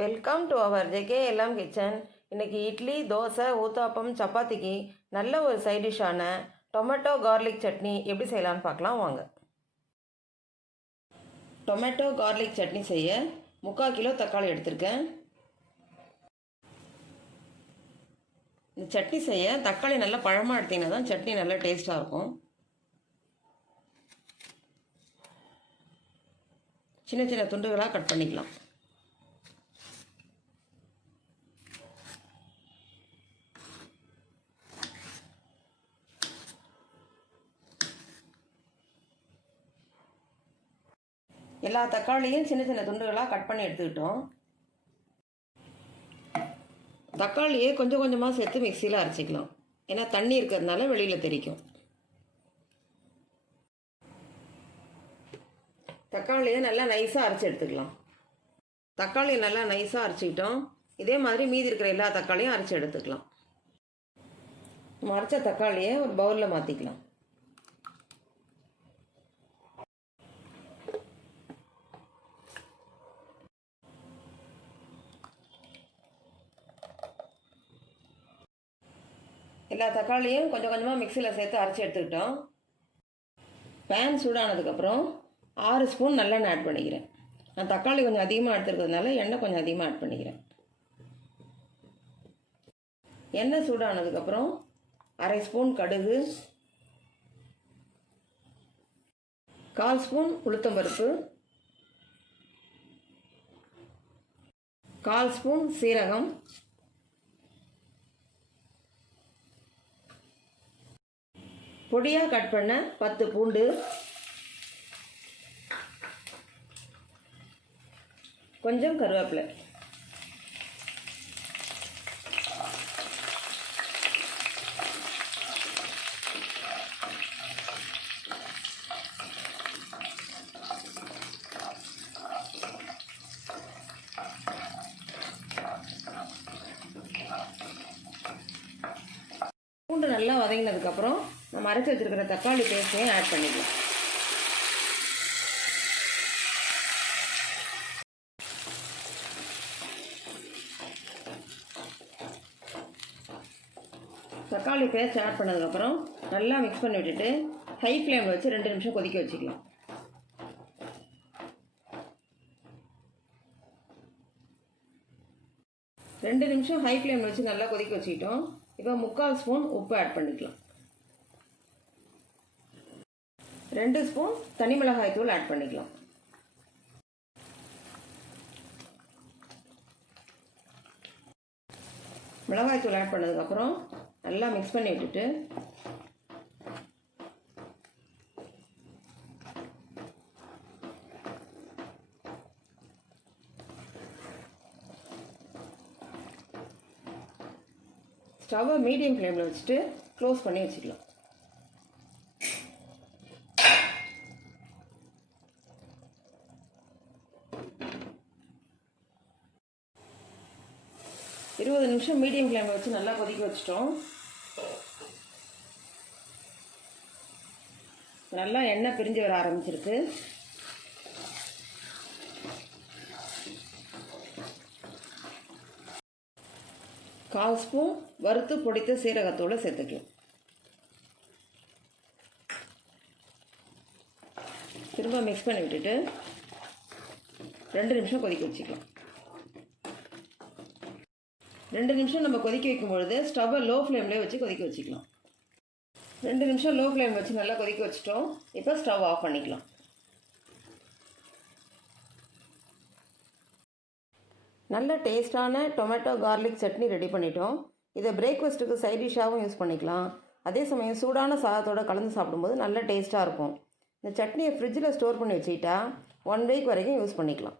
Welcome to our JKLM kitchen. இன்றைக்கி இட்லி, தோசை, ஊத்தாப்பம், சப்பாத்திக்கு நல்ல ஒரு சைட் டிஷ்ஷான டொமேட்டோ கார்லிக் சட்னி எப்படி செய்யலான்னு பார்க்கலாம் வாங்க. டொமேட்டோ கார்லிக் சட்னி செய்ய 3/4 கிலோ தக்காளி எடுத்திருக்கேன். இந்த சட்னி செய்ய தக்காளி நல்லா பழமாக எடுத்தீங்கன்னா தான் சட்னி நல்லா டேஸ்ட்டாக இருக்கும். சின்ன சின்ன துண்டுகளாக கட் பண்ணிக்கலாம். எல்லா தக்காளியும் சின்ன சின்ன துண்டுகளாக கட் பண்ணி எடுத்துக்கிட்டோம். தக்காளியை கொஞ்சம் கொஞ்சமாக சேர்த்து மிக்சியில் அரைச்சிக்கலாம். ஏன்னா தண்ணி இருக்கிறதுனால வெளியில் தெரிக்கும். தக்காளியை நல்லா நைஸாக அரைச்சி எடுத்துக்கலாம். தக்காளியை நல்லா நைஸாக அரைச்சிக்கிட்டோம். இதே மாதிரி மீதி இருக்கிற எல்லா தக்காளியும் அரைச்சி எடுத்துக்கலாம். நம்ம அரைச்ச தக்காளியை ஒரு பவுலில் மாற்றிக்கலாம். எல்லா தக்காளியும் கொஞ்சம் கொஞ்சமாக மிக்சியில் சேர்த்து அரைச்சி எடுத்துக்கிட்டோம். பேன் சூடானதுக்கப்புறம் 6 ஸ்பூன் நல்லெண்ணெய் ஆட் பண்ணிக்கிறேன். நான் தக்காளி கொஞ்சம் அதிகமாக எடுத்துருக்கிறதுனால எண்ணெய் கொஞ்சம் அதிகமாக ஆட் பண்ணிக்கிறேன். எண்ணெய் சூடானதுக்கப்புறம் 1/2 ஸ்பூன் கடுகு, 1/4 ஸ்பூன் உளுத்தம்பருப்பு, 1/4 ஸ்பூன் சீரகம், பொடியாக கட் பண்ண 10 பூண்டு, கொஞ்சம் கருவேப்பிலை. பூண்டு நல்லா வதங்கினதுக்கப்புறம் நம்ம அரைச்சி வச்சுருக்கிற தக்காளி பேஸ்ட்டையும் ஆட் பண்ணிக்கலாம். தக்காளி பேஸ்ட் ஆட் பண்ணதுக்கப்புறம் நல்லா மிக்ஸ் பண்ணி விட்டுட்டு ஹை ஃப்ளேமில் வச்சு 2 நிமிஷம் கொதிக்க வச்சுக்கலாம். ரெண்டு நிமிஷம் ஹை ஃப்ளேமில் வச்சு நல்லா கொதிக்க வச்சுக்கிட்டோம். இப்போ 3/4 ஸ்பூன் உப்பு ஆட் பண்ணிக்கலாம். 2 ஸ்பூன் தனி மிளகாய் தூள் ஆட் பண்ணிக்கலாம். மிளகாய் தூள் ஆட் பண்ணதுக்கப்புறம் நல்லா மிக்ஸ் பண்ணி விட்டுட்டு ஸ்டவ்வை மீடியம் ஃப்ளேமில் வச்சுட்டு க்ளோஸ் பண்ணி வச்சுக்கலாம். இருபது நிமிஷம் மீடியம் ஃப்ளேமில் வச்சு நல்லா கொதிக்க வச்சிட்டோம். நல்லா எண்ணெய் பிரிஞ்சு வர ஆரம்பிச்சிருக்கு. கால் ஸ்பூன் வறுத்து பொடித்த சீரகத்தூளை சேர்த்துக்கலாம். திரும்ப மிக்ஸ் பண்ணி விட்டுட்டு 2 நிமிஷம் கொதிக்க வச்சுக்கலாம். 2 நிமிஷம் நம்ம கொதிக்க வைக்கும் பொழுது ஸ்டவ்வை லோ ஃப்ளேம்லேயே வச்சு கொதிக்க வச்சுக்கலாம். 2 நிமிஷம் லோ ஃப்ளேம் வச்சு நல்லா கொதிக்க வச்சுட்டோம். இப்போ ஸ்டவ் ஆஃப் பண்ணிக்கலாம். நல்ல டேஸ்டான டொமேட்டோ கார்லிக் சட்னி ரெடி பண்ணிட்டோம். இதை பிரேக்ஃபாஸ்ட்டுக்கு சைட் டிஷ்ஷாகவும் யூஸ் பண்ணிக்கலாம். அதே சமயம் சூடான சாதத்தோடு கலந்து சாப்பிடும்போது நல்ல டேஸ்ட்டாக இருக்கும். இந்த சட்னியை ஃப்ரிட்ஜில் ஸ்டோர் பண்ணி வச்சுக்கிட்டா 1 வீக் வரைக்கும் யூஸ் பண்ணிக்கலாம்.